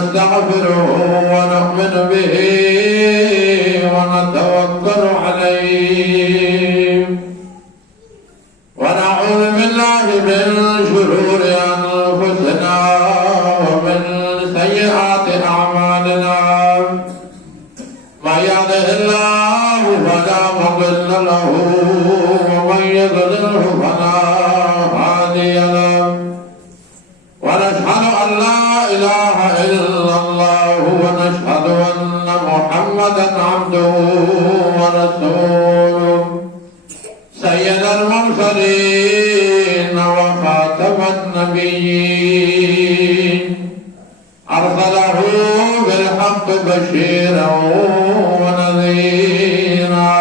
ونستغفره ونؤمن به ونتوكل عليه ونعوذ بالله من شرور أنفسنا ومن سيئات أعمالنا من يهده الله فلا مضل له ومن يضلله فلا هادي له ونشهد أن لا إله إلا الله ونشهد أن محمدا عبده ورسوله سيد المرسلين وخاتم النبيين أرسله بالحق بشيرا ونذيرا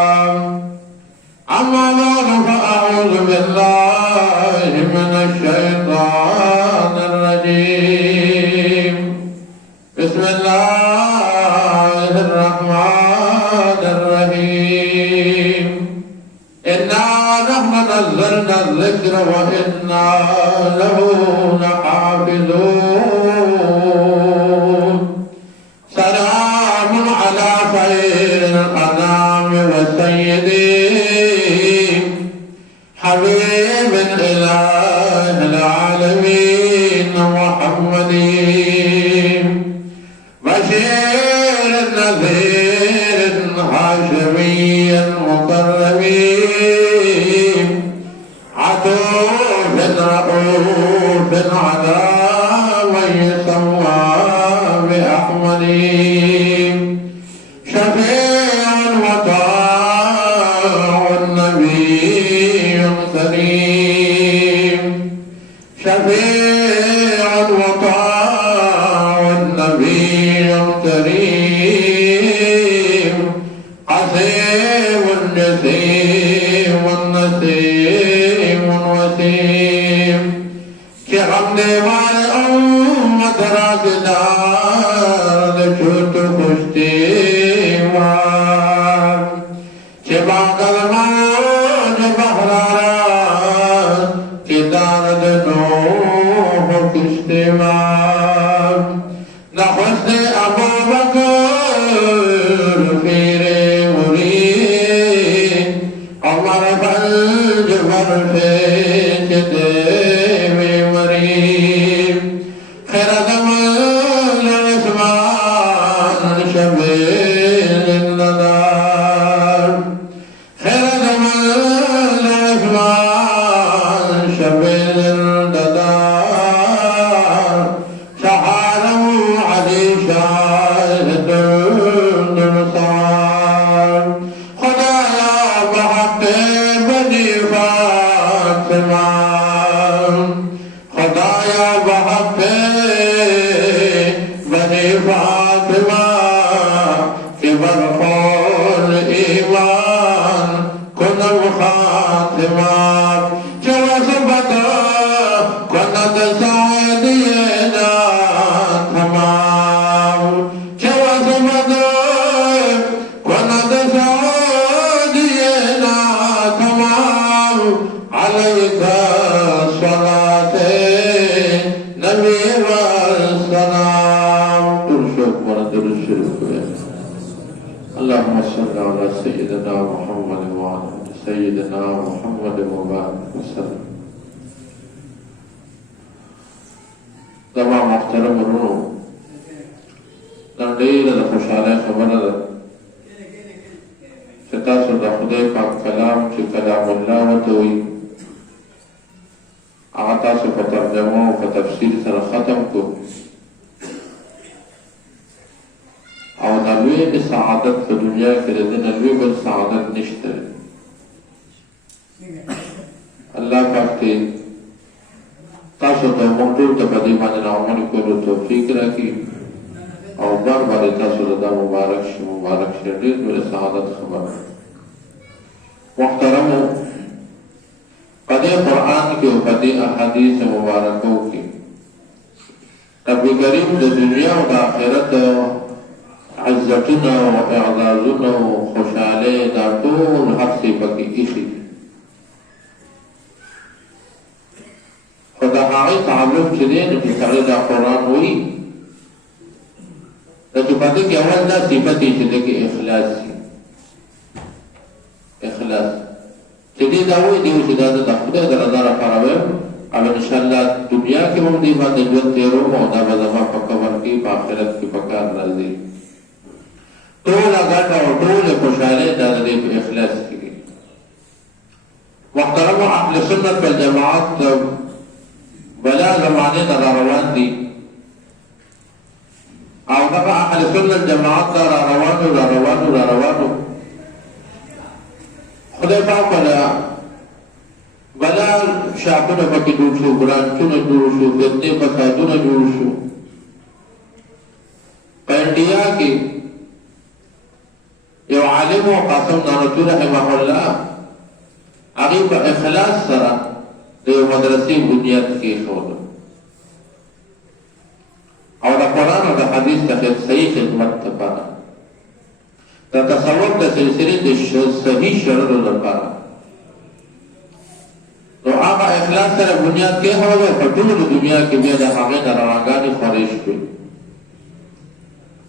أما بعد فأعوذ بالله من الشيطان الرجيم بسم الله الرحمن الرحيم إنا نحن نزلنا الذكر وإنا له لحافظون سلام على خير الأنام وسيدهم حبيب الإله العالمين محمد بشير نذير هاشمي مكرم عطوف رؤوف على من يسوى بأحمد شفيع وطاع النبي كريم شفيع وطاع النبي كريم عظيم جسيم نسيم وسيم كغمد والأمة راكدار لشوت خشتيوان شباك الموت بحراران كدار دنوه كشتيوان نخست أبو بكر فير مريد عمر فالجبر في كتاب مريد خير زمان عثمان شبيل الندار خير زمان عثمان شبيل الندار شعاره علي شاهد النصار خدايا بحق بني فاطمة خدايا بحق بني فاطمة كبر خول إيمان كنا الخاتمة جوازبت كنا تساعدينا تمام جوازبت كنا تساعدينا تمام عليك صلاة نبي والسلام ترشد وندرشد اللهم صل على سيدنا محمد وعلى سيدنا محمد وبارك وسلم تمام محترم ورونو نندیل دا خوشحالی خبر دا چه تاسو دا خدای پاک کلام چه کلام اللہ وتوی آغا تاسو پا ترجمه و پا تفسیر سر ختم کو او نلوی بی سعادت پا دنیا کرده نلوی بل سعادت نشتر اللہ پاک تی تاسو تا مونٹول تا پا دیمان نعمل کرو توفیق رکی او بار باری تاسو دا مبارک شی دیر بل سعادت خبر محترمو قدی قرآن کی و قدی احادیث مبارکو کی ربی کریم دا دنیا و دا آخرت عزتنا و اعزازنا و خوشحالی دا طول حق سی پکی ایخی خدا حقی تعلق چدین بسر دا قرآن ہوئی دا چې پدې کې اول دا صفت چې د کې اخلاص شي اخلاص چې دې دا وایي دی چې دا د خدای د رضا لپاره وي او ان شاء الله دنیا کې هم دې باندې ژوند تیرو او دا به زما په قبر کې په آخرت کې په کار راځي ټول ګټه او ټول خوشاله دا د اخلاص کې محترم اهل سنت والجماعت بلا زمانه نه روان دي او دا اهل سنت جماعت روانو خدای پاک بلا شاپونه پکې جوړ شو برانچونه جوړ شو فتنې فسادونه جوړ شو په انډیا کې یو عالم او قاسم نانوتو رحمه الله هغه په اخلاص سره د یو مدرسې بنیاد کېښود او د قرآن او د حدیث د صحیح خدمت لپاره د تصوف د سلسلې د صحیح شرلو لپاره نو هغه اخلاص سره بنیاد کېښود او په ټوله دنیا کې بیا د هغې نه رڼاګانې خورې شوې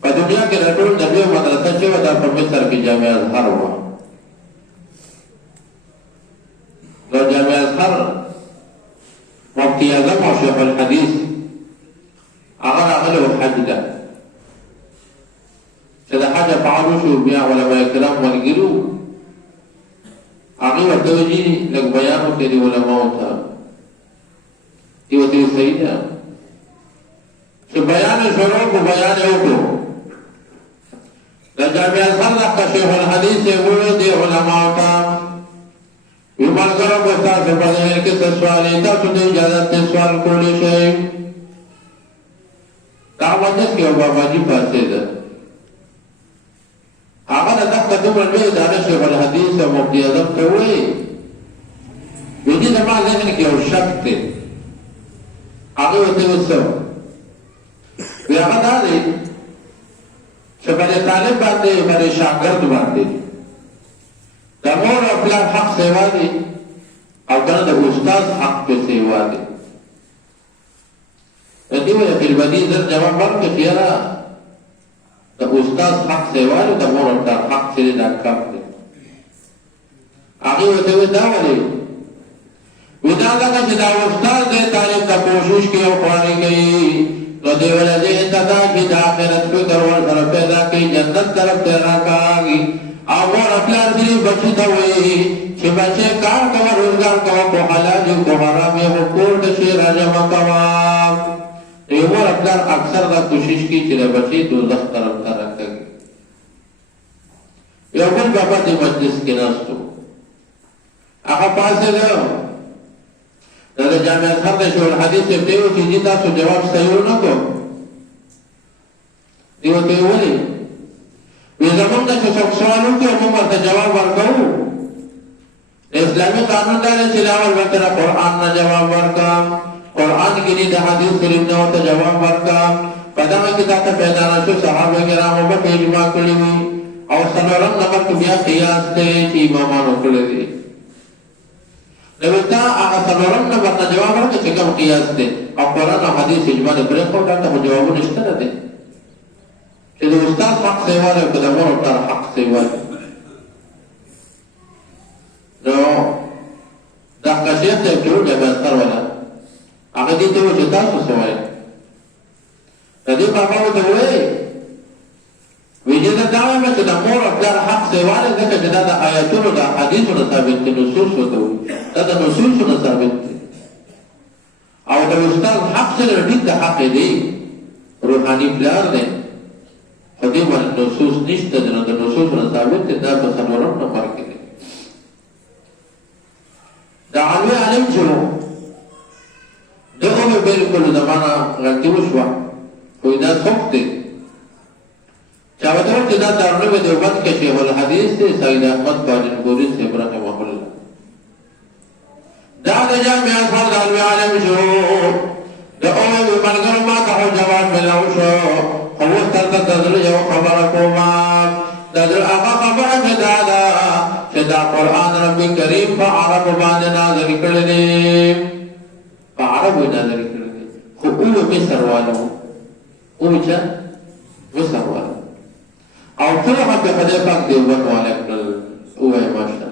په دنیا کې د ټول د دې مدرسه چې وه دا په مصر کې جامع ازهر وه نو جامع ازهر مفتی اعظم او شیخ الحدیث هغه راغلی و حج ده چې د حج فعال وشو بیا علماء کرام ملګري وو هغې ورته ویلي لږ بیان وکړي د علماو ته دې ورته ویل صحیح ده چې بیان یې شروع کړو بیان یې وکړو د جامع ازهر نه شیخ الحدیث یې وویل دې علماو ته وی ملګرو کو تاسو په دې کې څه سوال دی تاسو دې اجازه ته سوال کولی شئ دا مجلس کې یو باباجي پاتې ده هغه د دغه دومره لوی اداره شیخ الحدیث او مفتی اعظم ته وایي وی دې زما ذهن کې یو شک دی هغه ورته وڅ وی هغه دا دی چې په دې طالب باندې په دې شاګرد باندې د مور او پلار حق سیوا دی او کنه د استاد حق په سیوا دی د دې وجه په بدی در جواب ورکړي چې یاره د استاد حق سیوا دی د مور او پلار حق سره دا کار دی هغه ورته وی دا ولې وی دا هغه چې دا استاد دې طالب ته کوشش کوي او پوهه کوي نو دې وجه دې ته دا چې د آخرت فکر ورسره پیدا کوي جنت طرف ته راکاږي او مور خپل دې بچی ته وایي چې بچي کار کوه روزګار کوه په حلال او په حرام یې کور د شي راجمع کوه یو مور خپل اکثر دا کوشش کوي چې بچي دوزخ طرف ته راکړي یو بل بابا دې مجلس کې ناستو هغه پاسه ده د جامع ازهر د شیخ الحدیث ته ویل چې تاسو جواب صحیح نه کو دی ورته ویلي وی زمونږ چې څوک سوال وکړي موږ ورته جواب ورکوو اسلامي قانون دا دی چې لاول ورته قرآن نه جواب ورکړم قرآن کې دې د حدیث شریف نه ورته جواب ورکړم په دغه کې دا ته پیدا نه شو صحابه کرامو به اجماع کړي وي او څلورم نمبر کې بیا قیاس دی چې امامانو کړی دی نو دا هغه څلورم نمبر ته جواب ورکړي چې کوم قیاس دی او قرآن او حدیث اجماع دی پرېښود دا ته جوابونه شته نه دی چې د استاد حق سیوا دی او د مور او پلار حق سیوا دی نو دا شیخ صاحب چې و جامع ازهر والا هغه دې ته وایي چې تاسو څه وایئ د دې بابا ورته وایي وایي چې زه دا وایم چې د مور او پلار حق سیوا دی ځکه چې دا د آیتونو د حدیثو نه ثابت دی نصوص ورته وایي دا د نصوصو نه ثابت دی او د استاد حق سره ټیک د حق دی روحاني پلار دی خو دې باندې نصوص نشته دی نو د نصوصو نه ثابت دی دا په څلورم نمبر کې دی دا علوی علم چې و دغه مې بلکل زمانه غلطي وشوه خو دا څوک دی چا ورته وویل چې دا دارالعلوم دیوبند کې شیخ الحدیث دی سید احمد باجنپوري صاحب رحمه الله دا د جامع ازهر د علوی علم شو د اومې ملګرو ما ته جواب ملاو شو خو اوس درته د زړه یو خبره کومه د زړه هغه خبره مې دا ده چې دا قرآن رب کریم په عربو باندې نازل کړی دی په عربو نازل کړی دی خو اولو مصر والو اولو چا وسوال او ټول حق خدای پاک دیوبند والا کړل وای ماشاءالله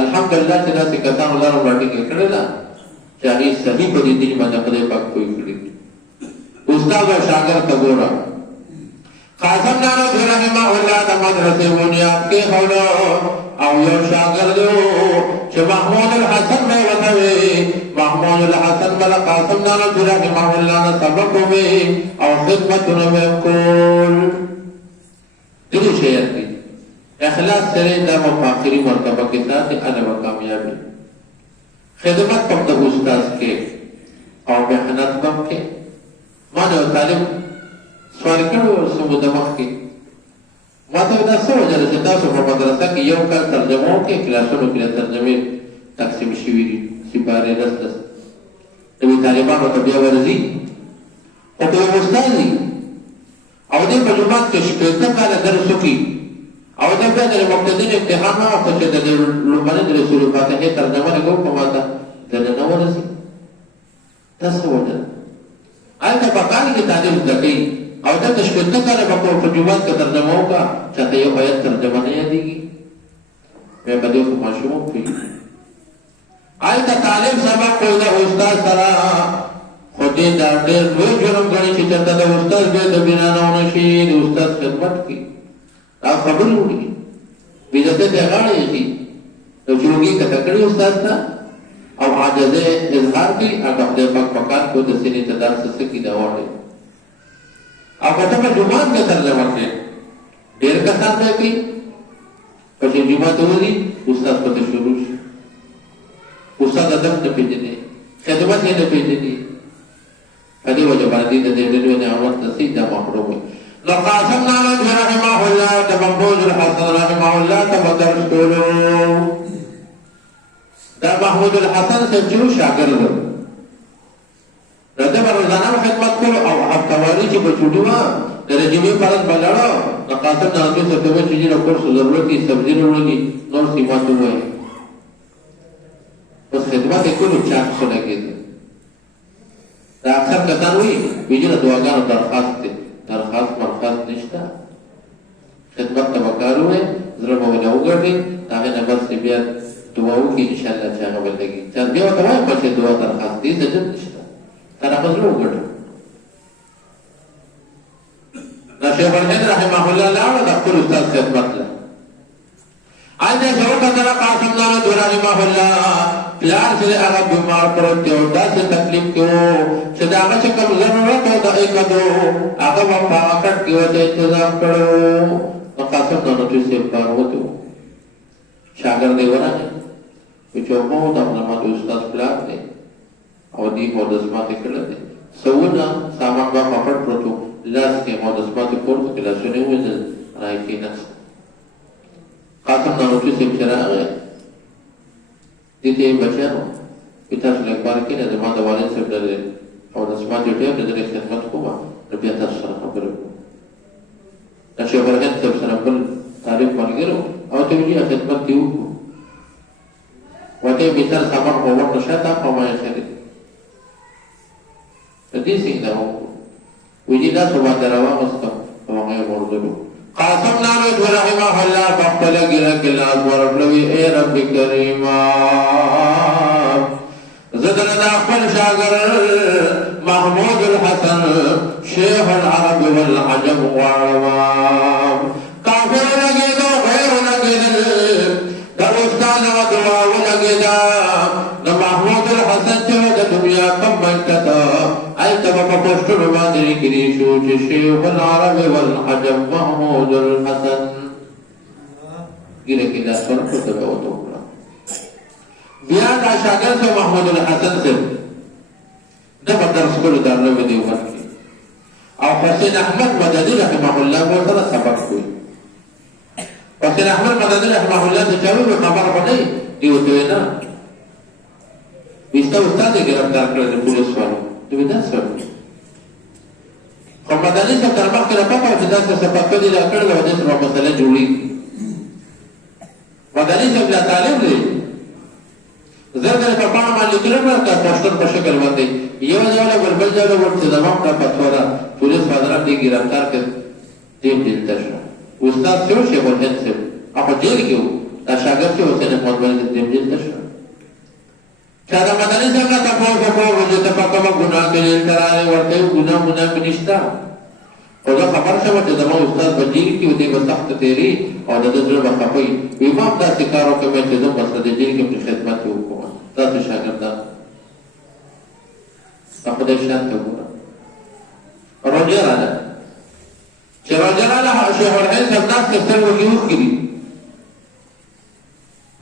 الحمدلله چې داسې کسان لرم باندې کې کړل چې هغه صحیح په دې دین باندې خدای پاک کوئی کړی استاد او شاګرد ته ګورم قاسم نانوتوی رحمه الله د مدرسې بنیاد کې هولو او یو شاګرد چې محمود الحسن به وته وي محمود الحسن بل قاسم نانوتوی رحمه الله نه سبق وي او خدمتونه به کول دې شی دی اخلاص سره د مفاخري مرتبه کې ساتي انا کامیابی خدمت په د استاد کې او محنت په کې ما د طالب سوال کړو سمو د مخ کې ما ته دا څه وجه چې تاسو په مدرسه کې یو کال ترجمه وکړئ کلاسونو کې ترجمه تقسیم شوي دي سپاره دستس دوی طالبانو ته بیا ورځي او په استاد او دې په جمعات کې شپږ کاله درس وکړي او دا بیا د مبتدین امتحان نه او چې د لومړني د رسول فاتحه ترجمه نه کوم ماته د نه ورسي تاسو وځه آلته په کال کې تعلیم زده او دا تشکیلته کاله په جمعات کې ترجمه وکړه چې ته یو آیت ترجمه نه یادېږي مې په دې خو ماشوم کوي آلته تعلیم سبق کوي د استاد سره خو دې دا ډېر لوی جرم ګڼي چې ته د استاد د بنا نه ونشي د استاد خدمت کوي دا خبرې وکړي بیزته ته غاړې شي نو جوړګي کته کړی استاد ته او عاجزه اظهار کوي هغه د پکان کو د سینې ته درس سکی دا وړي او کته په جمعات کې ترجمه کوي ډېر کسان ته کوي په جمعات ولي استاد په شروع شي استاد ادب ته پیژني خدمت یې نه پیژني په دې وجه باندې د دې ډېر نه اورت نصیب دا محروم لقاسم نانوتوی رحمه الله د محمود الحسن رحمه الله ته درس کولو دا محمود الحسن سچو شاګرد راته روزانه خدمت کولو او هفتواري چې په چوټي وا د رجمي فرض بلړو لقاسم نانوتوی ته په چې د کورس ضرورت دي سبزي وروړي نور سیمات وای بس خدمت کولو چا څه لګیږي دا اکثر کسان وي ویجه دعاګانو درخواست دي درخواست مرخواست نشته خدمت ته وکړو زړه مو نه وګړي هغه نه بس بیا دعا وکړي ان شاء الله چې هغه ولګي چې بیا ته وایي چې دعا درخواست دي څه نشته تر هغه زړه وګړي دا شیخ الهند رحمه الله لاړ د خپل استاد خدمت له اځه څو کتره قاسم نانوتوی رحمه الله پلار چې هغه بیمار پروت دی او داسې تکلیف کې وو چې د هغه چې کوم ضرورت و د ایکدو هغه په پاکټ کې وته انتظام کړو نو قاسم نانوتوی صاحب کار وته شاګرد دی ورانه چې مو د محمد استاد پلار دی او دی په دسمات کړل دي سونه سامان په پاکټ پروتو لاس کې مو دسمات پورته کې لاسونه وځي راځي نه قاسم نانوتوی صاحب چرته دې بچانو په تاسو له کار کې نه د ما د والد سره د او د سمات یو ټیم د خدمت کومه نو بیا تاسو سره خبرې دا چې ورته تاسو سره بل تعریف باندې او ته یې خدمت دیو وته مثال سامان په ورته شاته په ما یې خرید د دې څنګه ویجی دا څه باندې راوځم او هغه ورغلو قاسم نانوتوی رحمه الله بخل ګره کلاس ورپلوي اے رب کریم زدن دا خپل شاګرد محمود الحسن شیخ العرب والعجم وعوام کافر لګیدو غیر لګیدل دا استاد و دعا ولګیدا د محمود الحسن چې د دنیا کم منکتا ایته په پښتو باندې کې شو چې شیخ العرب والعجم محمود الحسن ګره کې دا څورته ته وته بیا دا شاګرد محمود الحسن صاحب دا په درس کولو درلوه دی ورکی او حسین احمد مدنی رحمه الله مو سره سبق کوي حسین احمد مدنی رحمه الله د چاوي خبر باندې دی وته نه وستا استاد ګرفتار کړل پولیس والو دوی دا څه خو مدني څخه تر مخکې نه پاتې چې دا څه په کډې لا کړل او د څه په مسله جوړي مدني څخه تعلیم دی زرګر په پاڼه باندې کړم کا پوسټر په شکل باندې یو ځای له بل ځای له ورته زمام کا پتوړه پولیس حضرت دې ګرفتار کړ جیل تشو استاد سیو شیخ الهند سیو اپا جیل کیو دا شاگرد سیو حسین احمد ولی جیل تشو چاہتا مدنی سکتا تپوز جو تپاکما گناہ کے جیل ترائے ورتے گناہ پہ نشتا خدا خبر شما چې زما استاد به جیل کې و دی به سخت تیری او د ده زړه به خفه وي وي ما هم داسې کار وکړی چې زه بس د جیل کې پرې خدمت یې وکړم داسې شاګردان د خدای شان ته ګوره روژه راله چې روژه راله شیخ الهند صاحب ناست کې سترګو کې اوښکې دي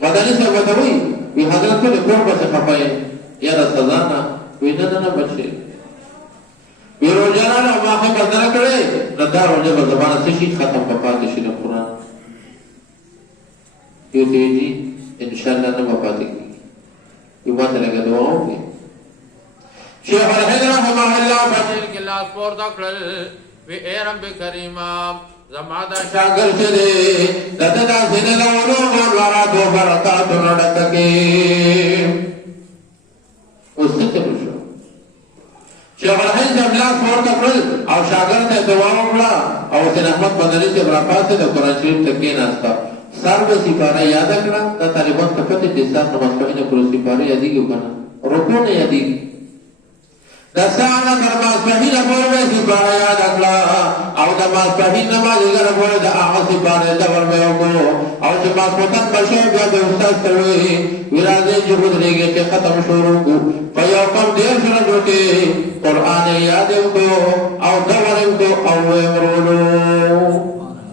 مدني صاحب ورته وایي وي حضرت ولې کور پسې خفه یې یاره سزا نه وایي نه نه نه بچې وی روجه راله او ما خو بدنه کړی نو دا روجه به زمانه څه شي ختم به پاتې شي د قرآن یو ته ویلي انشاءالله نه به پاتې کېږي یو ما ته لږه دعا وکړي شیخ الهند رحمه الله په جیل کې لاس پورته کړل وی ای رب کریمه زما دا شاګرد چې دی د ده داسې نه د علومو لاراتو برکاتو نه ډکه کې اوس څه چلو شو شیخ الهند صاحب لاس پورته کړل او شاګرد ته دعا وکړه او حسین احمد مدني صاحب راپاڅېد د قرآن شریف ته کېناسته سر به سپاره یاده کړه دا طالبان ته پته چې سر نه ماسپښین پورې سپاره یادېږي که نه رکوع نه یادېږي د سهار نه تر ماسپښینه پورې به سپاره یاده کړه او د ماسپښین نه مازدیګره پورې د هغه سپارې ډبل به یې وکړو او چې ماسپښین به شی بیا د استاد ته وایي وي راځئ چې ودرېږئ چې ختم شروع کړو په یو کم ډېر ژرندو کې قرآن یاد یې وکړو او دور یې وکړو او ویې مرولو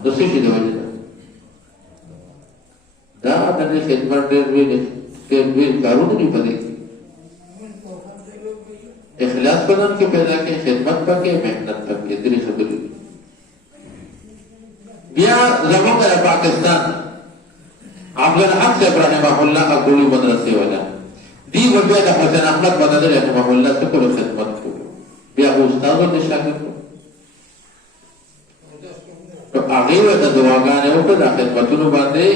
د څه شي د وجې نه دا د دې خدمت ډېر لوی کارونه دي په دې کې اخلاص بدن کې پیدا کې خدمت پکې محنت پکې درې خبرې بیا زموږ د پاکستان عبدالحق صاحب رحمه الله اګوړي مدرسې ولا دی بیا د حسین احمد مدني رحمه الله څخه په خدمت کوي بیا استاد د شاګرد په هغه د دعاګانې او په خدمتونو باندې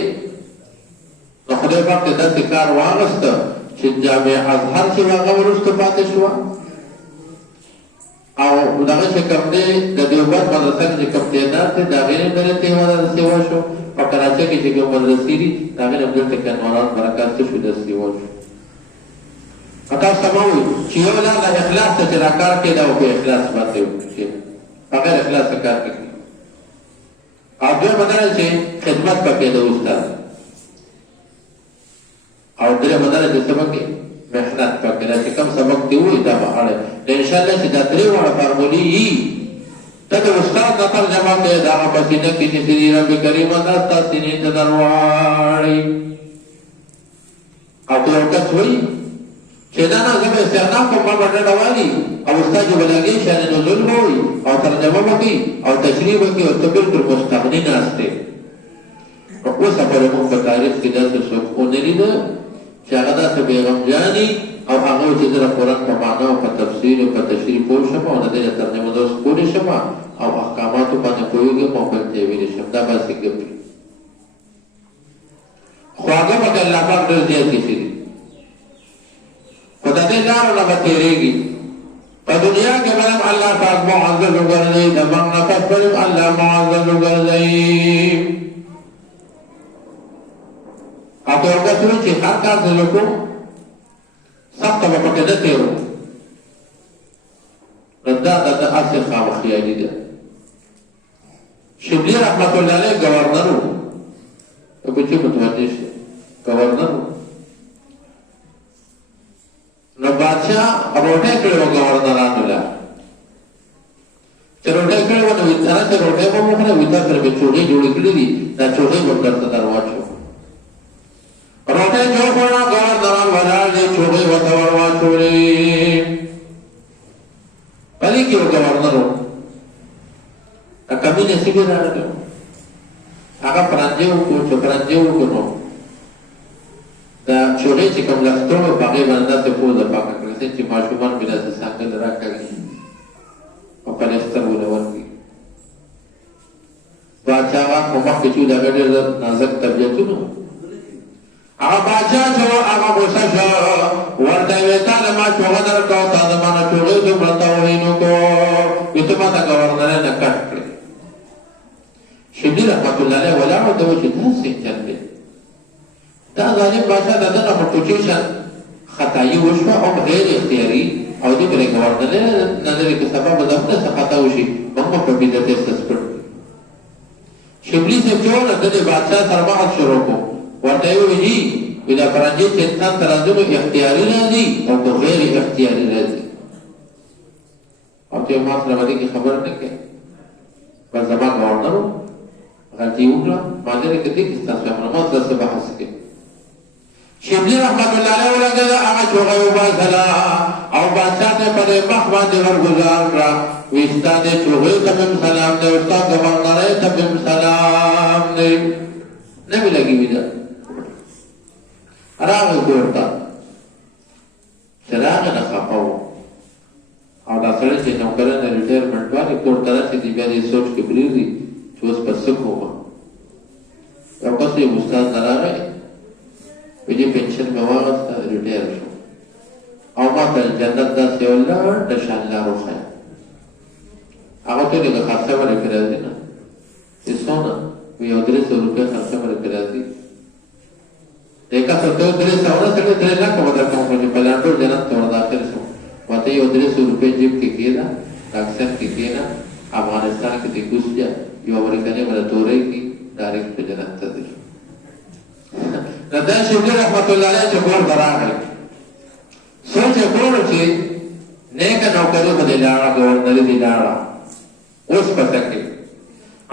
نو خدای پاک ته داسې کار واغسته چې جامع ازهر چې هغه وروسته پاتې شو او دغه چې کوم دی د دیوبند مدرسه کې کوم تعداد دی د هغې نه دلته هېواد د سیوا شو په کراچۍ کې چې کوم مدرسې دي د هغې نه دلته کنواران برکات څه شو د سیوا شو تاسو ته مه وایي چې یو لار د اخلاص ته چې را کار کېده او په اخلاص باندې وکړي بغیر اخلاصه کار نه کېږي او دویمه دا ده چې خدمت پکې د استاد او درېیمه دا ده چې څه پکې محنت پکې ده چې کوم سبق دې ووایي دا به اړه نو انشاءالله چې دا درې واړه فارمولې وي ته د استاد نه ترجمه کوې د هغه په سینه کې چې سړي رب کریمه دا ستا سینې ته درواړي او که یو کس وایي چې دا نه زه به استغنا کوم ما به ډډه والي او استاد چې به لګي شان نزول به وایي او ترجمه به کوي او تشریح به کوي او ته بلکل مستغني ناست دی نو اوسه پورې موږ په تاریخ کې داسې څوک ونه لیده چې هغه داسې بېغمجاني او هغه چې زه د قرآن په معنا او په تفسیر او په تشریح پوه شم او د دې د ترجمه درس کولی شم او احکاماتو باندې پوهېږم او بل ته یې ویلی شم دا باسې ګپ خو هغه پکې الله پاک ډېر زیات ایښي دي خو د دې لارو نه به تېرېږي په دنیا کې به هم الله پاک معزز وګرځوي د مرګ نه پس به هم الله معزز وګرځوي او که یو کس وایي چې هر کار زه وکړم سخته به پکې نه تېرو نو دا د هسې خامخیالي ده شبلی رحمت الله علیه ګورنر و ته به چې متوجه شي ګورنر و نو بادشاه روټۍ کړې وه ګورنرانو له چې روټۍ کړې وه نو انسانه چې روټۍ به وخوره ویده سره به چوغې جوړې کړي دي دا چوغې به درته در واچو روټۍ جوړ کړه ګورنران ولاړ دي چوغې ورته ور واچولې پلي کې و ګورنر و کمی نصیبې راغلی هغه پرانجې وکړو چې پرانجې وکړو نو دا چوغې چې کوم لستوړو په هغې باندې داسې پوزه پاکه کړې چې ماشومان مې داسې څانګل راکاږي او پلستر ونه ورکړي باچا هغه په مخکې چې د هغه ډېر نازک طبیعتونه هغه باچا چې و هغه غوسه شو ورته یې ویل تا له ما چوغه درکړه تا د ما نه چوغې دومره توهین وکړو وي ته ماته ګورنرۍ نه کټ کړې شبلی رحمت الله علیه ولاړ د وجه داسې چل دی دا ظالم بادشاه د ده نه خټوچېشن خطایي وشوه او غیر اختیاري او دې پرې ګورنر نه لري که سبب د خپل څخه خطا وشي موږ په بدعت سسپړ شبلی سے چور د بادشاه سره بحث شروع کو ورته وی دا فرنجي چې انسان ترازو اختیاري راځي او که غیر اختیاري راځي او ته ما سره باندې خبر نه کې پر زما ګورنر غلطي وکړه باندې کې دې تاسو په ما سره بحث کې شبلی رحمت الله علیه ولګا هغه چوغه وباسلا او بادشاہ ته پر مخ باندې ورګزار کړه وستا دې چوغه ته سلام دې وستا ګورنر ته سلام دې نه لګي ویدا راغی کورته چراغ نه خپاو او دا سره چې نوکران ریټایرمنټ باندې کورته راځي دی بیا دې سوچ کې بریږي چې اوس په څه کومه یو کس یې استاد نه راغی ویجی پنشن مې واغسته ریټایر شو او ما ته جنت داسې ولاړ د شان لارو ښایه هغه ته دې خرڅه باندې پرې راځي نه چې څونه وي یو 300 روپۍ خرڅه باندې پرې راځي دیکھا سکتے ہو 300 سکتے 3 لاکھ بدر کم مجھے پلانٹو جنت تو داخل شو واتے یہ 300 روپے جیب کے کیے نا اکثر کے کیے نا افغانستان کے دی گھس جا یہ امریکانی والا تورے کی ڈائریکٹ پہ جنت تا دے ندان شبلی رحمت اللہ علیہ چکور برا ہے سوچے کور چے نیکا نوکری بدے لارا گورنری دی لارا اس پتکے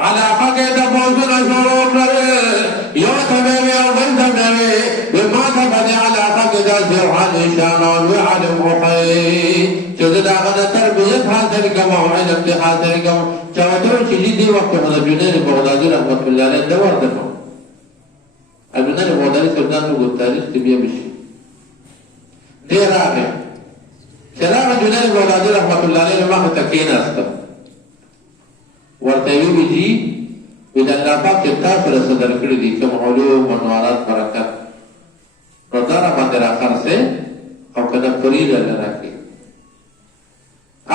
علاقہ کے دا موضوع شروع کرے یو تمہیں او بل تمہیں بما تفدی علاقہ کے دا زرحان شان و علم وقی چوزد آغا تربیت حاصل کم و علم دی حاصل کم چاوتو چیزی دی وقت خدا جنین بغدادی رحمت اللہ علیہ دوار دنو الجنین بغدادی سردان لوگ تاریخ تبیہ بشی دیر آگے چراغ جنین بغدادی رحمت اللہ علیہ لما تکین استا ورته وی دي د الله پاک کتاب پر صدر کړی دي کوم علوم منوارات برکت پردارا باندې راخرسه او کله فرید الله راکې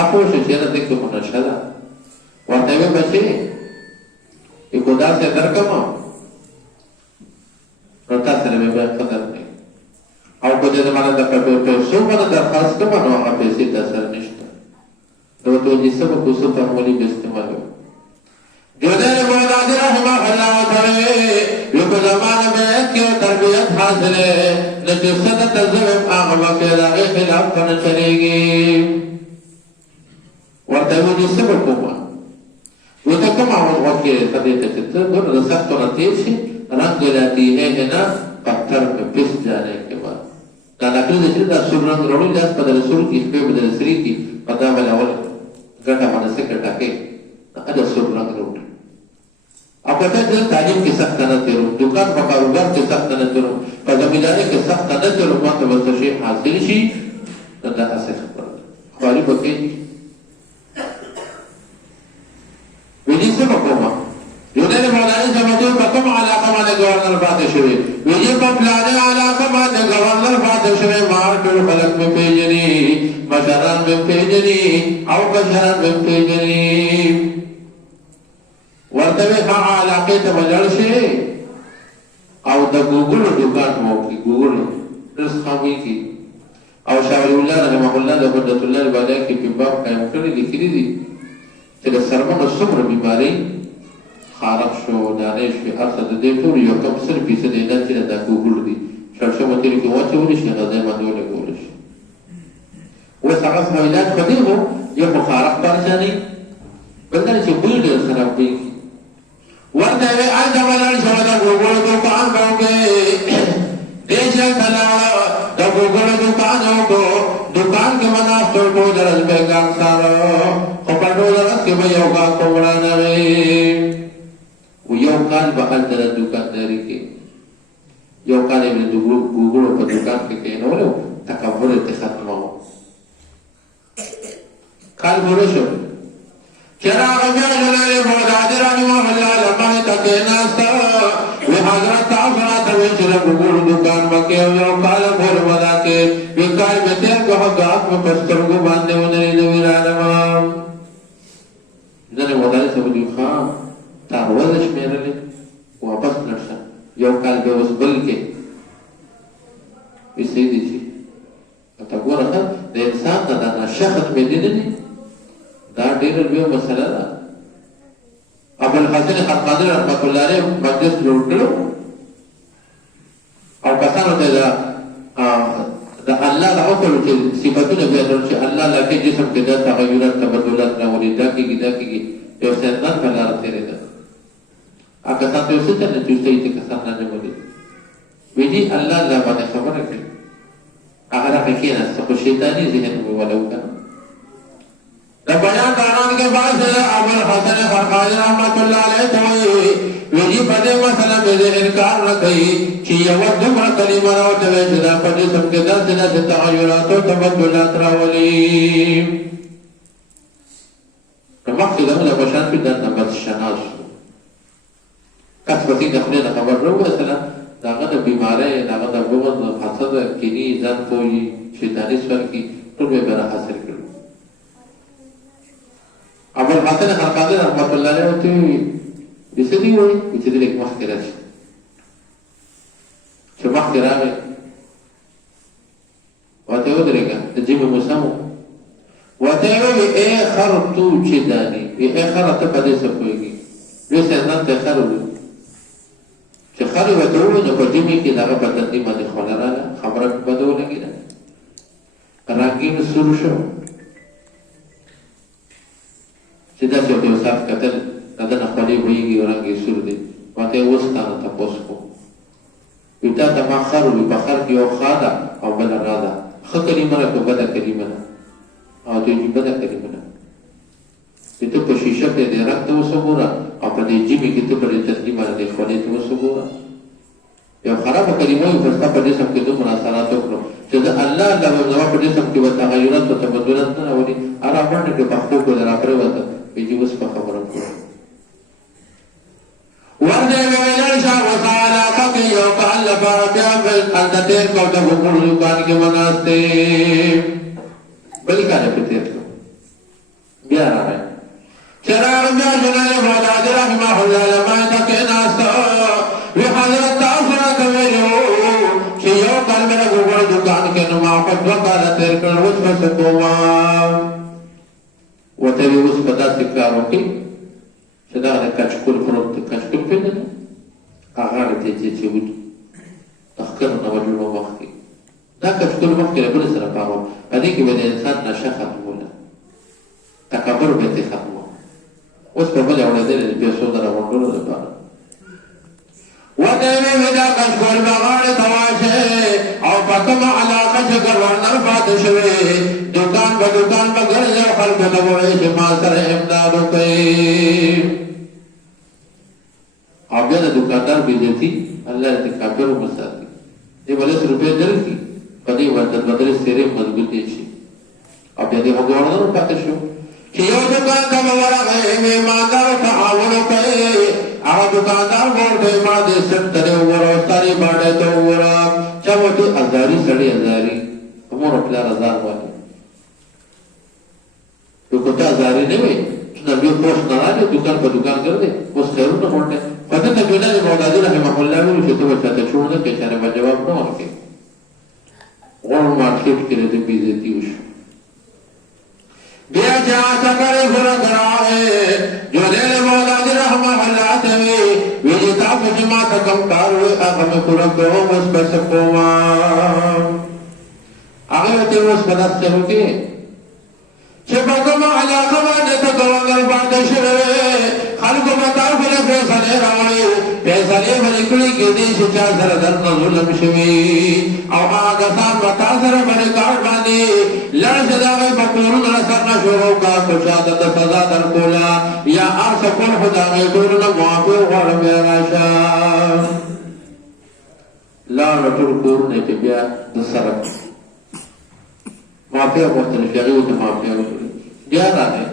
اپو چې نه دې کوم نشدا ورته وی بچي یو خدا سے درکما پرتا سره به قدر نه او په دې باندې د په څو باندې درخواست کوم نو هغه پیسې د اثر نشته دوی دې سبا کوڅه په مولي به استعمالو جنین بغدادی رحمہ اللہ تعالی یو په زمانه میں کیو تربیت حاصل ہے نجسد تزویم آغبا کے لاغی خلاف کرنا چلےگی ورطاوی جی سبر کوما یو تکم آواز وکی خدیتا چتا دون رسختو نتیشی رنگ لاتی ہے نا پتھر میں پس جانے کے بعد نالاکل دشتی دا سور رنگ روڑی جاس پدر سور کی خبی بدر سری کی پتا والا اول گٹا مانسے کٹا کے ada suruh orang turun. Apatah dia tajam kisah tanah turun, dukan pakarugar kisah tanah turun. Pada bidangnya kisah tanah turun maka bersersih hasil si dan hasil seperti. Kali bagi wujud sama koma. Yunani maulana sama tu bakam ala kamane governor baat shuri. Wujud baplane ala kamane governor baat shuri. Mar kul khalaq mein pejani, basharan mein pejani, aw basharan mein pejani. ورته ها علاقه ته ولاړ شي او د ګوګل دکان مو کې ګوګل رس خامي کې او شاول الله رحمه الله د عبادت الله عبادت کې په باب قائم کړی لیکلي دي چې د سرمن صبر بیماری خارق شو دانش په اصل د دې ټول یو کم سر پیسه دی دا چې د ګوګل دي شرشه متل کې واچول شي غزه باندې ولګول شي وسعه سمولات خدیغو یو خارق پرځاني بلدان چې بل ډیر خراب دی ورته آلته ولر شو دا ګوګل دکان باندې دیشا کلا دا ګوګل دکان کو دکان کې مناستو کو درز به ګام سره خو په ټول درز کې به یو کا کوړه نه وي و یو کال به حل در دکانداري کې یو کال یې د ګوګل په دکان کې کېنولو تکبر ته ختمو کال ورشو چراغ جلال بغداد رحمه الله لما تکیناستا وی حضرت عفرات ویچل بگول دکان مکی ویو کال بھول بدا کے وی کال بیتیر کو حقات میں پسترگو باندے ونری دویرانما زن وداری سبجو خان تا وزش شمیرلې واپس لاړ شه یو کال به اوس بل کې ویسې دي چې ته ګوره د انسان د نشه ختمېدی نه دي دا ډېره لویه مسله ده ابوالحسن خرقاني رحمت الله علیه مجلس جوړ کړو او کسانو ته د الله د حکم چې صفتونه بیانول چې الله لکه جسم کې دا تغیرات تبدلات راولي دا کېږي یو سیندان په لاره تېرېده هغه کسان ته یو څه نه چې اوسئ چې کسان نه ولي ویلي الله لا باندې خبره کړي هغه راغی کېناسته خو شیطاني ذهن مې ولو کړه د بیان داران کې بعض ابوالحسن خرقاني رحمت الله علیه ته وایي ویلي په دې مسله باندې انکار نه کوي چې یوه دومره کلمه راوته وایي چې دا په جسم کې داسې داسې تغیرات او تبدلات راولي نو مخکې زموږ د بشر کې دا نمبر شناس شو کس پسې د خولې نه خبر راووتله د هغه د بیمارۍ د هغه د بغض حسد کینې ځان پوهې شیطاني سورکي ټول به به راحاصل کړو ابوالحسن خرقاني رحمت الله علیه ورته وویل څه دي وایي چې دی لږ مخکې راشي چې مخکې راغی ورته یې ودرېږه د جیب موسم و ورته یې وویل ای خر تو چې دانې ای خره ته په دې څه پوهېږي لوی سیدان ته یې خر وویل چې خر یې ورته وویل نو په ژمي کې د هغه په تندي باندې خوله راغله خبره مې بده ولګېده رنګین سور شو چې داسې ورته یو ساعت کتل د ده نه خولې وهېږي او رنګ یې سور دی ورته یې اوس تا نه تپوس کوم وي تا ته ما خر وي په خر کې یو ښه ده او بله را ده ښه کلمه ده که بده کلمه ده او دوی چې بده کلمه ده چې ته په شیشه کې دې رنګ ته اوس وګوره او په دې ژمي کې ته په دې تندي باندې دې خولې ته اوس وګوره یو خرابه کلمه وي خو ستا په جسم کې دومره اثرات وکړو چې د الله زما په جسم کې به تغیرات او تبدلات نه راولي هغه منډه کې پښتو کې را پرېوته وي چې اوس په خبره کړو ورته مې ویل شه غوسه علاقه کې یو کال لپاره بیا هلته تېر کړو د ګوګړو دوکان کې به ناست دی بل کال یې پرې تېر کړو بیا راغی چې راغی بیا جنید بغدادي رحمه الله له ما ته کېناسته وی حضرت تاسو راته ویلي وو چې یو کال مې د ګوګړو دوکان کې نو ما په 2 کاله تېر کړل اوس به څه کوم ورته یې اوس په داسې کار وکړي چې دا د کچکول پروت دی کچکول پېژنې هغه دی چې ودي د ښکرو نه وجلو مخکې دا کچکول مخکې له بلې سره پاغو په دې کې به د انسان نشه ختموله تکبر به یې ختمو اوس په بلې اورېدلې د پیسو د راغونډولو لپاره ورته یې ویل دا کچکول به غاړې ته واچې او په کومه علاقه چې ګورنر پاتې شوی دوکان به ګرځي او خلکو ته به وایي چې ما سره امداد وکړئ او بیا د دوکاندار بېعزتي الله دې کافرو مه ساتي دې به 100 روپۍ درکړي په دې ورته بدرې څېرې مضبوطې شي او بیا دې خو ګورنر پاتې شو چې یو دوکان ته به ورغی مېماندارو تعاون وکړئ هغه دوکاندار به ورته وایي ما دې سټ ته دې وګوره ساري باډۍ ته وګوره چا ورته ازاري سړي ازاري مور او پلار ازار وایي نو که ته ازاري نه وې نه بیا پوسټ نه راغی دوکان په دوکان ګرځې اوس خیرونه غونډې په ده ته جنید بغدادي رحمه الله ویلي چې ته به چاته چوڼ نه کړې چاره به جواب نه ورکړې غوړ مارکېټ کې د ده بېعزتي وشو بیا چې سفر فرق راغی جنید بغدادي رحمه الله ته وی چې تاسو چې ما ته کوم کار وی هغه مې پوره کوم اوس به څه کوم هغه ورته اوس په داسې وکړې چې په کومه علاقه باندې ته ګورنر پاتې شوی خلکو به تا پرې فیصلې راوړي فیصلې به یې کړي کېدای شي چا سره درنه ظلم شوي او هغه کسان به تا سره په ریکارډ باندې لاړ شه د هغوی په کورونو له سر نه شروع کړه خو چا ته د سزا درکوله یا هر څه کول خو د هغې ټولو نه معافي وغواړه بیا راشه لاړه ټول کورونه یې بیا د سره معافیه غوښتل شي هغې ورته معافیه وکړي بیا راغی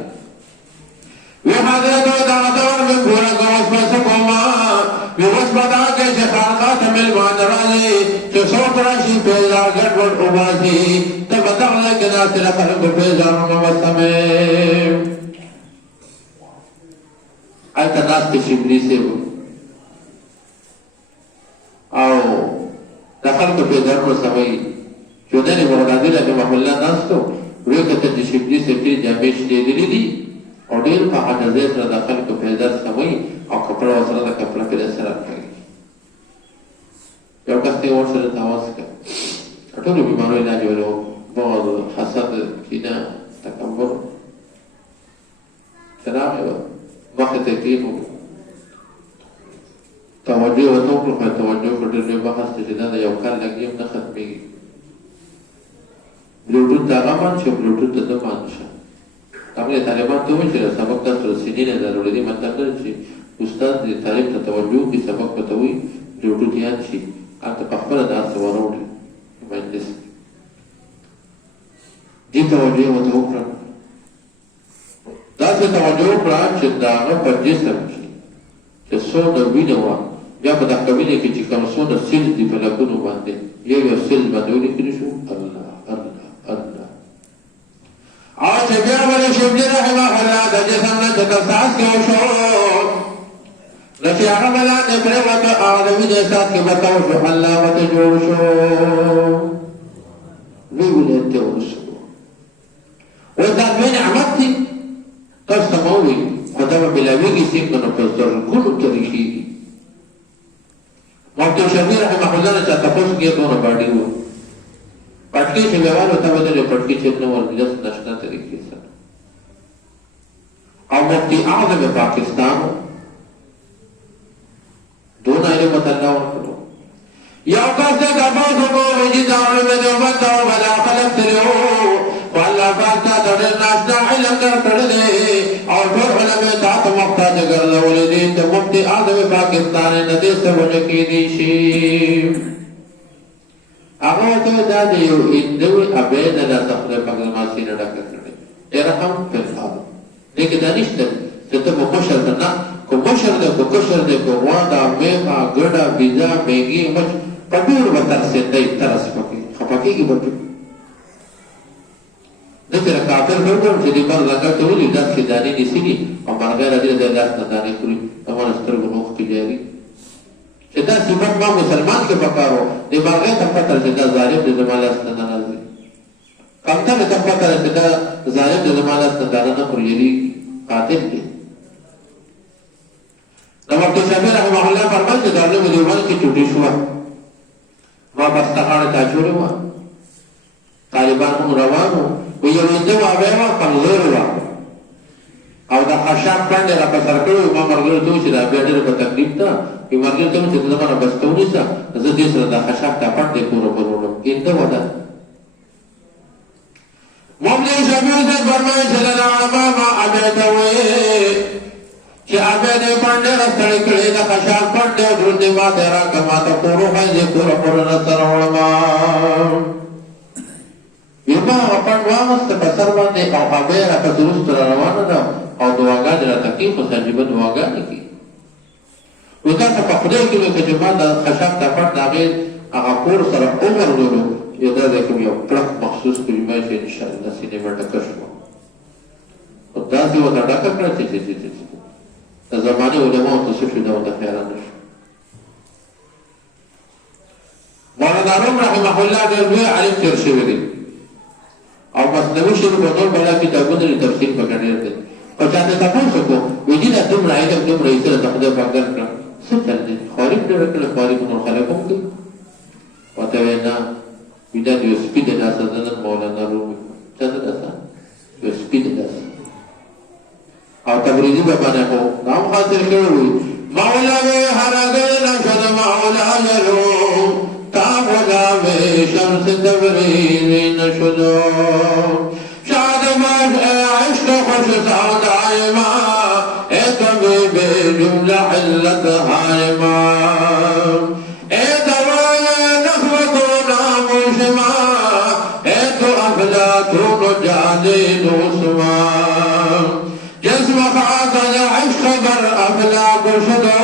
وی حضرت دغه دور مې پوره کړه اوس به څه کوم وی اوس به دا کې چې خانقاه ته مېلمانه راځي چې څوک راشي پیزار ګډوډ وباسي ته به دغه ځای کې ناستې د خلکو پیزارونه وسمې هلته ناست شبلي صاحب گزارنو سوئی چودنی بغدادی لکه محمد ناستو روی کتن چې شبلی سپلی جامع شدیدلی دی او ډیر په حجزه سره د خلکو پیدر سوئی او کپڑا سره د کپڑا پیدا سره کوي یو کس ته ورسره تاواز کوي ټولو بیمارو علاج ولو بغض حسد کینه تکبر چراغ مخې ته کېښودو توجه ورته وکړو خو توجه په ډېر لوی بحث دی چې دا د یو کال لګي هم نه ختمېږي بلوټوت د هغه بند شو بلوټوت د ده بند شه هغه طالبان ته وویل چې سبق تاسو رسېدي نه ضروري دی مطلب دا چې استاد د طالب ته توجه وکړي سبق ورته وایي بلوټوت یاد شي هلته په خپله دا هر څه وراوړي مجلس دې توجه یې ورته وکړه داسې توجه وکړه چې د هغه په جسم کې چې څونه وینه وه بیا په دغه وینې کې چې کوم څونه سیلز دي په لکونو باندې یو یو سیلز باندې ولیکلی شو الله الله الله او چې بیا ولې شبلي رحمه الله د جسم نه چې تساس کې وشو نو چې هغه باندې پرېوته هغه د وینې احساس کې ورته وشو الله ورته جوړ شو وی ولې ته ورسو اوس دا لوی نعمت دی تاسو ته مو وویل خو دا به بلاویږي څنګه نو په زرګونو طریقې دي مفتي شفیع رحمه الله نه چا تپوس کې دونه باډي و پټکي چې ویوالو ته ودرې پټکي چې نه ورګلس نشته طریقې سره او مفتي اعظم پاکستان دون علم الله ورکړو یو کس د تپوس کو چې دا علم دې ومنته ولا خلق تلو والله پاک تا د ناشنا علم درکړلې او ټول علماء تا ته محتاج ګرځولې دي ته مفتي اعظم پاکستان نه دې سمونه کې دي شي هغه ته دا دی یو اندوي ابید لا تخله پاکستان نه ډکه کړې ارحم په الحال لیکن دا نشته چې ته مخشر نه کو مشر دې کو کشر دې کو وادا میغا ګډا بيزا میګي مچ پټور وتر سي دې ترس پکې خپکیږي بټو دغه کافر ورته چې د بل لګا ته ولې داسې دانې نسيني او مرګ راځي د لاس نه دانې کړی امر سترګو نوخ کې جاري چې دا صفات ما مسلمان کې پکارو د مرګ ته پته چې دا ظالم د زمالاس نه راځي کمته ته پته چې دا ظالم د زمالاس نه دانه کړی قاتل دی نو مفتي شفیع رحمه الله فرمایي چې دارالعلوم دیوبند کې چوټي شو ما بس تاړه تا جوړه و طالبان روانو ویلونده وابه و کمزور و او دا خشاک پانده را پسر کرو ما مرگر تو چې دا بیا ډېر په تکلیف ده وی مرگر ته چې زما نه بس کونیسه زه دې سره دا خشاک تا پانده پورو پرونم انده و ده مفتي شفیع سے فرمائے صلی اللہ علیہ ما عبیده وی چې عبیده پانده را ستړی کړی دا خشاک پانده او درنده ما تیرا کما تا پورو خیزی پورو پرونه سر علما یما اپن واغست په سر باندې او هغه را په درست را روانه ده او دعاګانې راته کوي خو سجبه دعاګانې کوي ودا ته په خدای کې چې جما د خشاک د پټ د هغه کور سره عمر ورو یو دا د کوم یو پلک مخصوص کلمه چې ان شاء الله سینې ورته کښو او دا چې ودا ډاکټر کړی چې د زمانه علماء ته څه شو دا وته خیال نه شو مولانا روم رحمه الله ډېر لوی عالم تیر شوی دی او مصنوي شروع په ټول بلا کتابونو لري تفصیل پکړ دی او چاته تاسو کو وجود اتم راځي کوم رئیس ته خدای پاک درکړه څه چل دی خارج درکړه خارج نور خلکو کوي وته وینا ودا د سپید د اسدن مولانا روم څنګه ده د سپید د او تبریزی به باندې کو نام خاطر کړو مولا وی هرګل نشد مولا یلو تابولا میں شمس تبریز نشد شاد ماش عشق خوش سعود عائمہ اے طبیب جملہ علت حائمہ اے دوائے نخوت و ناموشمہ اے تو افلاطون جانین عثمہ جسم خاصل عشق بر افلاق شدو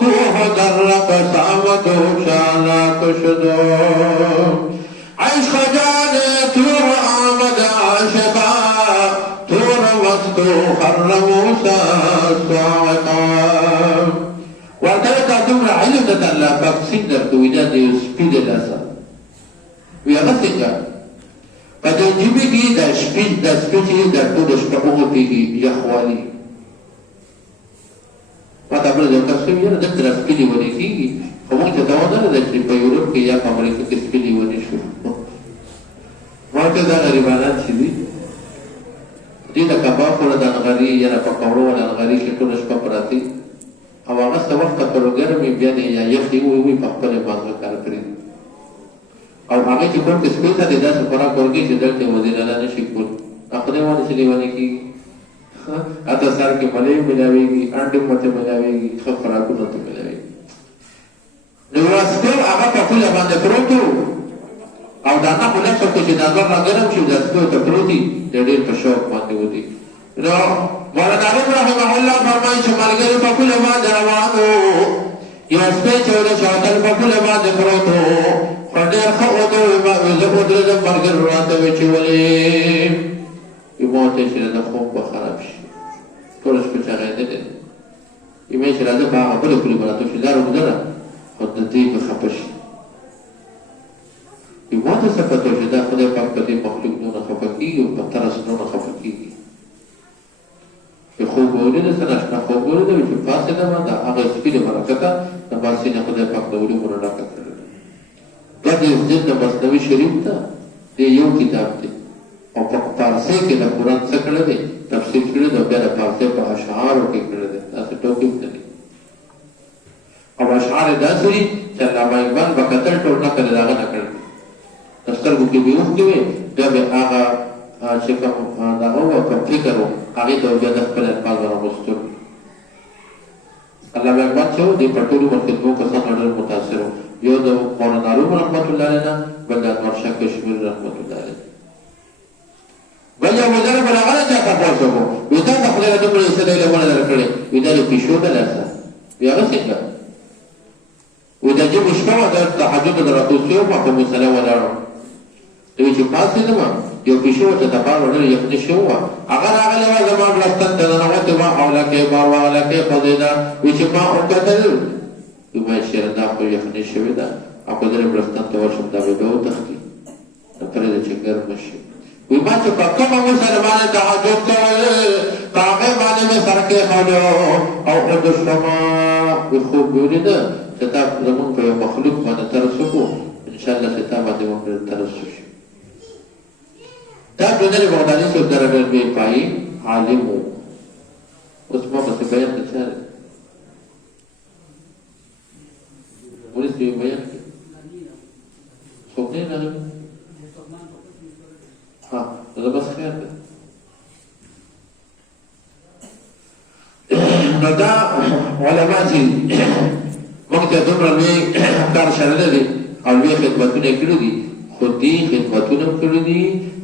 کوہ در قسامت شالا کشدو عشق جانے تور آمد عاشقا تور وستو خر موسیٰ سواقا وردرکا تمر علم دتا اللہ پاک سندر کوئی دا دیو سپید لاسا وی هغه څنګه په دې جیبې کې د شپې د ټول شپه په کې یخوالي پته بل د تاسو یې د ترسپلی ونی کیږي خو موږ ته دا ونه ده چې په یورپ کې یا په امریکا کې سپلی ونی شو ماته دا غریبانان چې دي دې د کباب ولا د انغري یا په کورو ولا انغري کې ټول شپه پراتی او هغه څه وخت په لوګرمي بیا دې یا یخي وي په خپل باندې کار کوي او هغه چې کوم څه ته د داسې خورا کورګي چې دلته وزیر اعلی نشي کول خپل باندې چې لیوانه کی اته سر کې ملي ملاويږي انډي مته ملاويږي خو خوراکونه ته ملاويږي نو واسطه هغه په خپل باندې پروتو او دا نه خپل څه چې دا راغلم چې د څه ته پروتي ډېر په شوق باندې ودی نو مولانا رحمه الله فرمایي چې ملګری په خپل باندې روانو یو سپېڅ او د شاطر په خپل باندې پروتو ډېر ښه وته زه په دې د مرګ راته وچی ولې یموته چې د خوب په خراب شي ټول شپه چغې ده یمه چې راځه په هغه بل کلی براته چې دارو ګذره خو د دې په خپش یموته څه پته چې دا خدای پاک په دې مخلوق نه خفقي او په ترس نه خفقي چې خوب ورته سره شنه خوب ورته چې پاسه ده دا هغه سپیډ برکت د پاسه نه خدای پاک د وړو مردا کړل دا د جنت مصنوي شریف ته یو کتاب دی او په فارسی کې د قرآن څخه کړل دي تفسیر کړل د بیا د فارسی په اشعارو کې کړل دي تاسو ټوکې وکړئ او اشعار داسې دي چې علامه اقبال بکتل ټول نه کړل هغه نه کړل دسترګو کې به وښکوي بیا به هغه چې کوم دا هو په فکر هغه ته بیا د خپل الفاظ راوستل علامه اقبال چې د پټولو مرکزو کسان ډېر متاثر یو د مولانا روم رحمت الله علیه بل د انور شاه کشمیر رحمت الله علیه بل یو وزیر پر هغه چا تاسو وو ودا د خپل د پولیسو د لمنه درکړي ودا د پښو د لاسه بیا څنګه ودا چې مشکل د تهجد دراتو څو په مسله ولاړو دوی چې پاسې نه ما یو پښو ته د بار وړل یو څه شو هغه راغلی و زما بلستان ته نه وته ما او لکه بار واغله په دیدا چې ما او کتل یو شهر دا خو یخني شوی دا اكو در بلستان ته ورشم دا به او تختی پرې د چنګر مشي وی ما چې په کومه مسلمانه تهجد کوله هغه باندې مې سر کې خاله او د شما خو ګورید چې تا زمون په مخلوق باندې ترسو کو ان شاء الله چې تا باندې موږ ترسو شي دا د دې بغدادي څو درجه به پای عالم اوس ما په بیان ته څه ولې به بیان څوک نه ده بس خیر ده نو دا علماء چې موږ ته دومره لوی کار شرله دي او لوی خدمتونه کړي دي خو دې خدمتونه کړي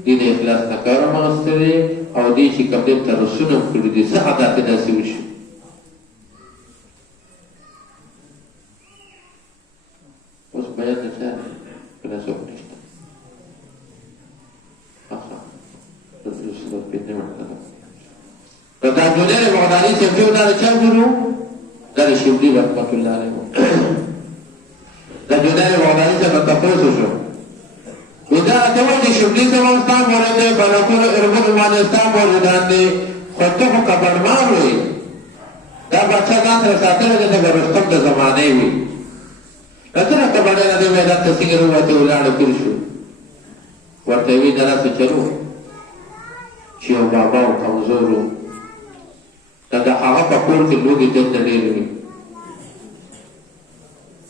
دي د اخلاص نه کار مغستري او دې چې کوم دې ترسونه کړي دي څه عادت داسې وشي اوس بیان نه څه کله څه نشته دا جنیر بغدادي چې په دا چا ګورو دا شیبلی رحمت الله علیه دا جنیر بغدادي چې په تاسو شو ودا ته وایي شیبلی څه واسطه ورته بلکونه اربن باندې تاسو ورته خطه قبر ما وي دا بچا ځان تر ساتل د رستم د زمانه وي کله ته باندې د میدان ته څنګه وروته ولاړ کړی شو ورته وی دراسه چلو چې یو بابا او کمزورو دا هغه په کور کې لوګي دلته ډېر وي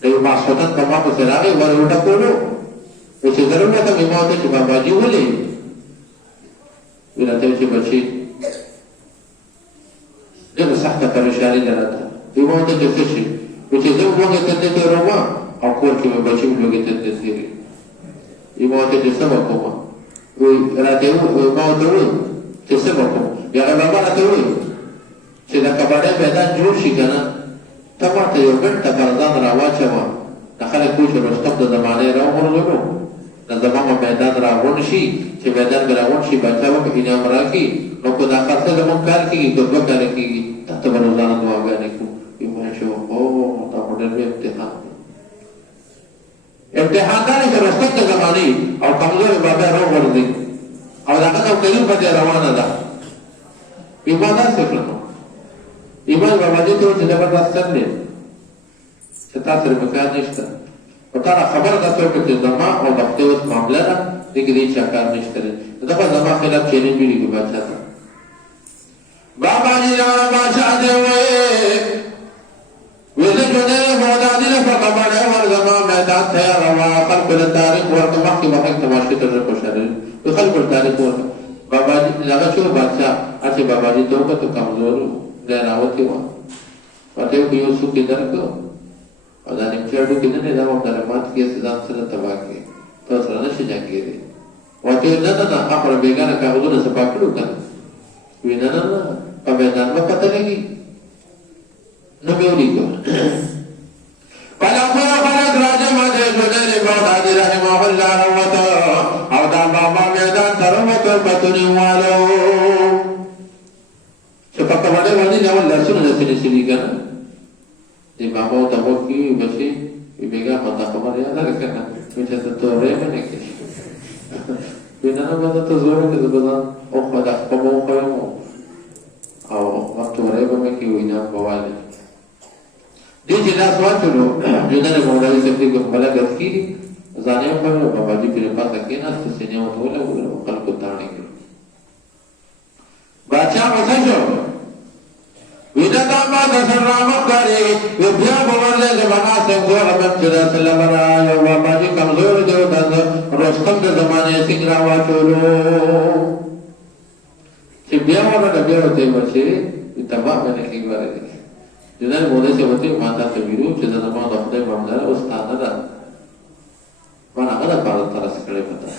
دا یو ماسوتن په ما په سره راغی ورته کولو چې ضرورت مې ماته چې بابا جی ولې ولته چې بچي دغه سخته پریشانی درته یو ماته د څه شي چې زه وګورم ته دې روما او کور کې مې بچي لوګي ته دې یو ماته د څه وکوم وی راته یو ماته چې څه وکړو بیا بابا راته وایي چې دا کباړی میدان جوړ شي که نه ته ماته یو ګنټه برزان راواچوه د خلک وایي چې رستم د زمانې راوغورځولو د زما میدان راغونډ شي چې میدان به راغونډ شي باچا به انعام راکړي نو که دا خرڅه زموږ کار کېږي که دوه کاله کېږي تا ته به روزانه دعاګانې کوو وایي شو او دا خو ډېر لوی امتحان دی امتحان دا دی چې رستم د زمانې او کمزورې به بیا راوغورځي او د هغه کریم په دې روانه ده ایمان داسې کړه نو ایمان باباجي ته وایي چې زبردست سر دی چې تا سره به کار نشته په تا را خبره درته وکړه چې زما او د خدای اوس معامله ده دې کې د هېچا کار نشته دی دغه زما خلاف چیلنج جوړېږي بادشاه ته باباجي زما بادشاه دی وزه جنیر مودادی لفا قباله ورزما میدان تیاروا خلق التاریخ ورد مخی وحق تماشی ترک و شریر خلق التاریخ ورد باباجی لگا شو بادشاہ اچھے باباجی تو کا تو کمزورو لیناوتی وان فتیو که یوسو کی درکو او دا نمچردو کی ننی دا وقت درمات کی سیدان سر تبا کی تو سر نشی جنگی دی واتیو نننا اقر بیگانا کاغذون سپاکلو کن وی نننا پا میدان میں پتہ لگی نمیولی کو فلما خلق راجم دے جنیر بغدادی رحمہ اللہ روتا او دا بابا میدان ترمت بطنی والو چپکا بڑے والی لیول لرسون جسنی سلی کنا دی بابا دا وقت کیوی بچی وی بیگا خطا خبر یادا رکھنا ویچه تو رے میں نکش بینانا بازا تو زوری که زبزان او خدا خبا او خیمو او وقت رے میں کیوی نام بوالی دیجی ناس واچلو جنر مولاوی سکتی کو ملکت کی زانیو خبرو باباجی پر پاس اکینا سسینیو تولا گولو خلقو تانے گلو بادشاہ مسجو ویدہ داما دسر رامت کاری ویبیا بورلے زمانہ سنگور رمت جدا سلم رایو باباجی کمزور دیو دند رستم در زمانے سنگرا واچولو چی بیا ورد بیا ہوتے بچے تباہ میں نکی بارے دی جنر موده سے وطی ماتا تبیرو چه زمان دا خدای معامدار استانه دا من اگه دا پارد ترس کرده پتا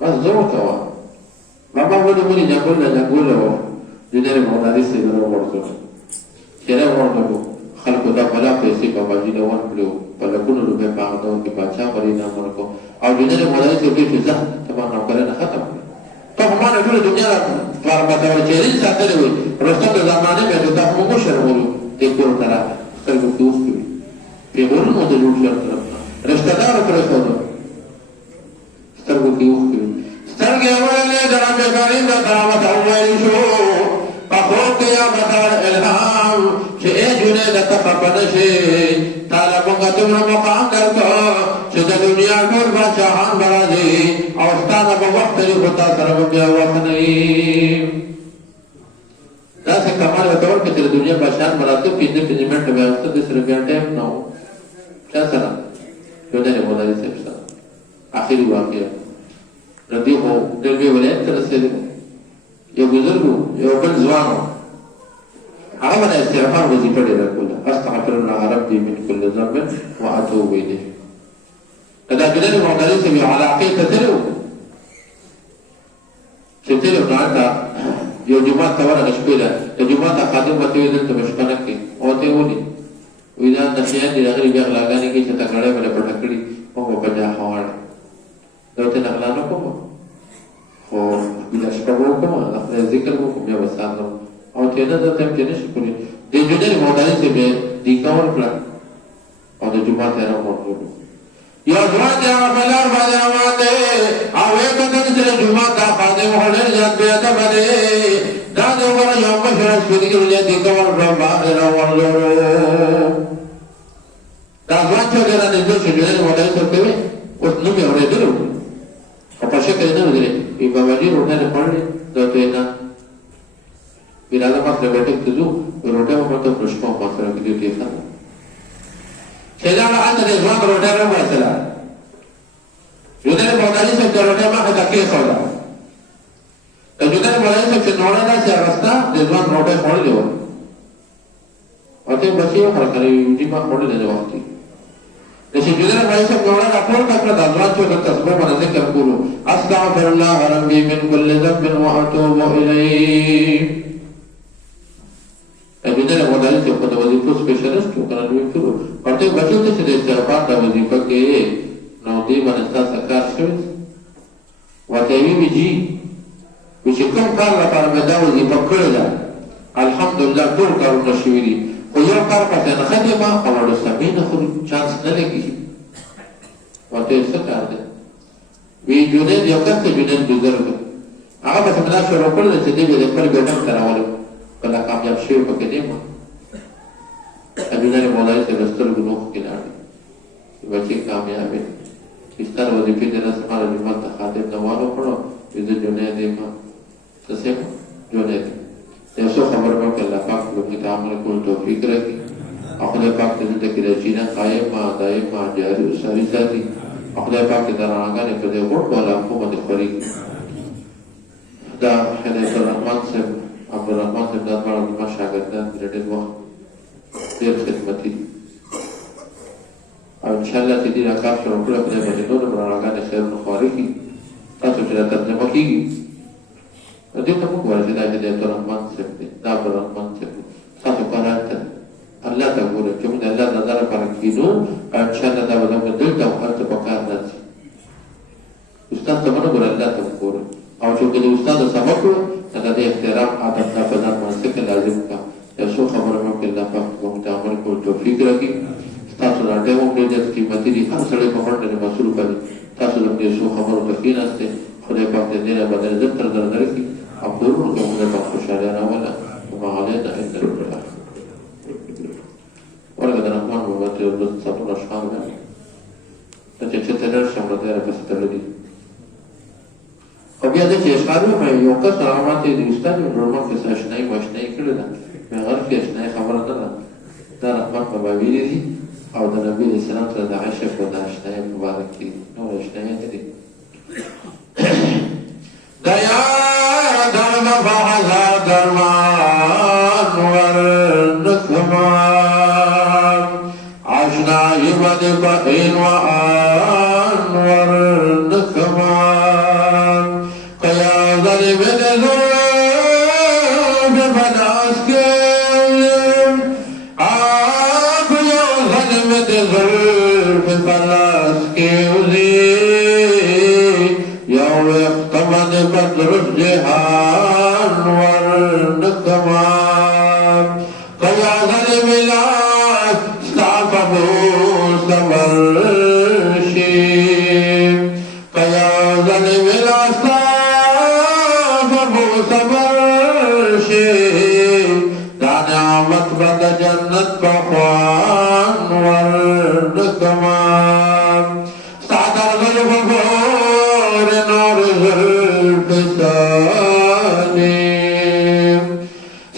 بس زور کوا بابا بودی بودی جنگول لو جنر مودادی سے درو ورزو چره ورزو خلقو دا بلا پیسی بابا جی لون پلو پلکون روپے پاگدو کی بادشاہ پری نامون کو او جنر مودادی سے وطی فضا تبا نوکرین ختم تو ہمارا جور دنیا پاربتا و چیرین ساتھے ہوئی رستم دا زمانے میں جو تا ہمو شرمولو دیکھو ترا خلقو دوست ہوئی پیغورن ہوتا جوڑ شرط رفنا رشتہ دار اترس ہوتا سترگو کی اوخ کی سترگی اولی درہ بیکارین دا دعوت اولی شو پخوک یا بطار الہام چه اے جنے دا تقبنشی تالا منگا تمنا مقام درکا چه دا دنیا نور بادشاہان برازی اوستانا با وقت لی خطا سرم بیا وقت نئیم دا سے کمال بطور کہ تیرے دنیا بادشاہان براتو پیزنے منٹ میں اوستا دیسر بیا ٹیم نہ ہو کیا سرا جو دینے مولای صاحب سرا آخری واقعہ رضی ہو دلوی ولیت ترسے دے یو بزرگو یو بل زوانو آغا من استغفار وزیفہ دے رکولا استغفر اللہ ربی من کل ذنب و اتوب الیہ ادا بلال معتلی سے بھی علاقے تتلو چتلو نعتا یو جماعت تورا نشکولا جماعت خادم بطوی دلتا مشکنکی اوتے ہولی ویدان نشیان دی اغری بیغ لاغانی کی چتا کڑے ملے پٹکڑی مو بجا خوار دوتے نغلانو کما خو بیداش پاگو کما اخلی ذکر کو کم یا بساندو او تینا دا تیم چنش کنی دی جنر معتلی سے بھی دیکاور پلان او دی جماعت اینا مرغولو یا جوان دیا فلار بادی آمان دے آوے قدر سر جماعت دا خادم خلر جات بیتا بدے دا دے ورہ یوم شرس فیدی رجے دیکاور ربان روان لورو دا جوان چو دینا نزدو شجرین وڈائی سکتے ہوئے اس نمی ہونے دلو اپاشا کرنا ہو دلے ای بابا جی روٹا نے پڑھ لی دو تینا بیرادا پاس لبیٹک تزو روٹا مپرتا پرشکوں پاس رکھ دیو تیسا شیدان آتا دیزوان روٹا رو بایسلا جودر مودانی سب روٹا ما خطا کیس ہولا جودر مودانی سب سے نوڑا دا سے رستا دیزوان روٹا خوڑ لیو اور تے بچی ہو خرکاری جی ما خوڑ لے وقتی لیکن جودر مودانی سب نوڑا دا خوڑ تکرا دازوان چو در تصبح من ذکر کولو استغفر اللہ ربی من کل ذنب و اتوب الیہ جودر مودانی سب خود وظیفو سپیشلسٹ ہو کرنوی کرو اور تے بچو تے سے استغفار دا وظیفہ کے نو دی بنستا سکار شوید و تیوی بی جی وچه کم کار لپاره مې دا وظیفه کړې ده الحمدلله ټول کارونه شوي دي خو یو کار پسې نښتې ما او وړو سمې نه خوري چانس نه لګېږي وته څه کار دی وی جنید یو کس ته جنید بزرګ هغه په سمنا شروع کړل چې دې به خپل ګډم تراول کله کامیاب شي په کې دی مو ابینه مولای ته دستور ګنوخ کې لاړ بچي کامیاب دي استر ودی په دې سره سره د مت خاطر نوالو کړو دې جنید ما څه څه جنید ته څو خبر ورکړه الله پاک په تعامل کول توفیق راکړي خدای پاک دې ته کې رچینه قائم ما دائم ما جاری او ساری ساتي خدای پاک دې راغانې په دې ورته ولا په دې خوري دا هدایت الرحمن صاحب عبدالرحمن صاحب دا ډول ما شاګردان ډېر وخت ډېر خدمتي او ان شاء الله چې دې راکاب شروع کړو په دې باندې نور راغانې خیر نو خوري کی تاسو چې ترجمه کیږي دې ته موږ ورته دا هدایت الرحمن صاحب دا عبدالرحمن صاحب تاسو قرارته الله ته ګوره چې موږ الله نظر پر کینو ان شاء الله دا به موږ دلته ورته پکار راځي استاد ته موږ الله ته ګوره او چې د استاد سبق ته د احترام عادت نه په ځان باندې کې لازم کا یو خبره مو کې الله پاک موږ ته عمل کول توفیق راکړي تاسو راټه مو دې د قیمتي دي هر سړی په هر ډول مسؤل کړي تاسو دې څو خبرو ته کېناسته خدای پاک دې نه بدل زر تر درکې او ضرور کوم نه خوشاله راولا وما علينا الا البلاغ ولكن الرحمن بابات يوضد سطور أشخاص لكن تتدر شمرة دائرة فستردي وبيا ذلك يشخاص ما يوقف رعماتي دي أستاذ من رمان كسا أشنائي وأشنائي كلنا من غرف أشنائي خبرة دانا دا رحمن بابابيري دي أو دا نبي الإسلام دا عشق ودا أشنائي مبارك دي نو أشنائي دي دا يا درم فحزا درمان ورنكمان عشنائي بقين وأنور النكمان قيا ظلم الذنوب فناسكين قيا ظلم الذنوب فناسكين يوم يقتمن بدر الجهان والنكمان قيا ظلم العاد سمرشيم قيا ظلم العصاب سمرشيم دا نعمت بد جنت بخوان ورنكمان سادر غلب غور نور الفسانيم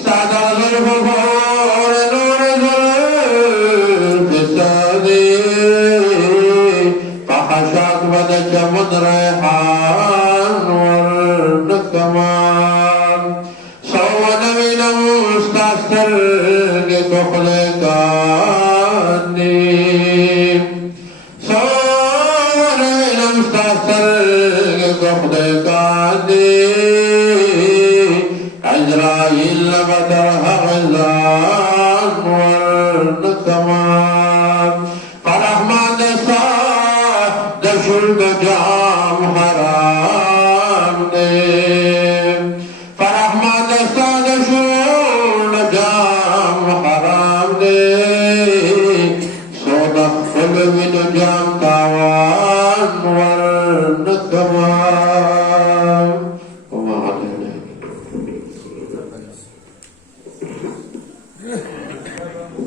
سادر غلب غور نور فحشاك بدك من ريحان والنكمان صون من مستثر كخلقاني صون من مستثر كخلقاني عزرائيل بدرها غزان والنكمان فرحمن شرب جام حرام دے فرحمت ساد شرب جام حرام دے صدق قلب جام تاوان ورنکمان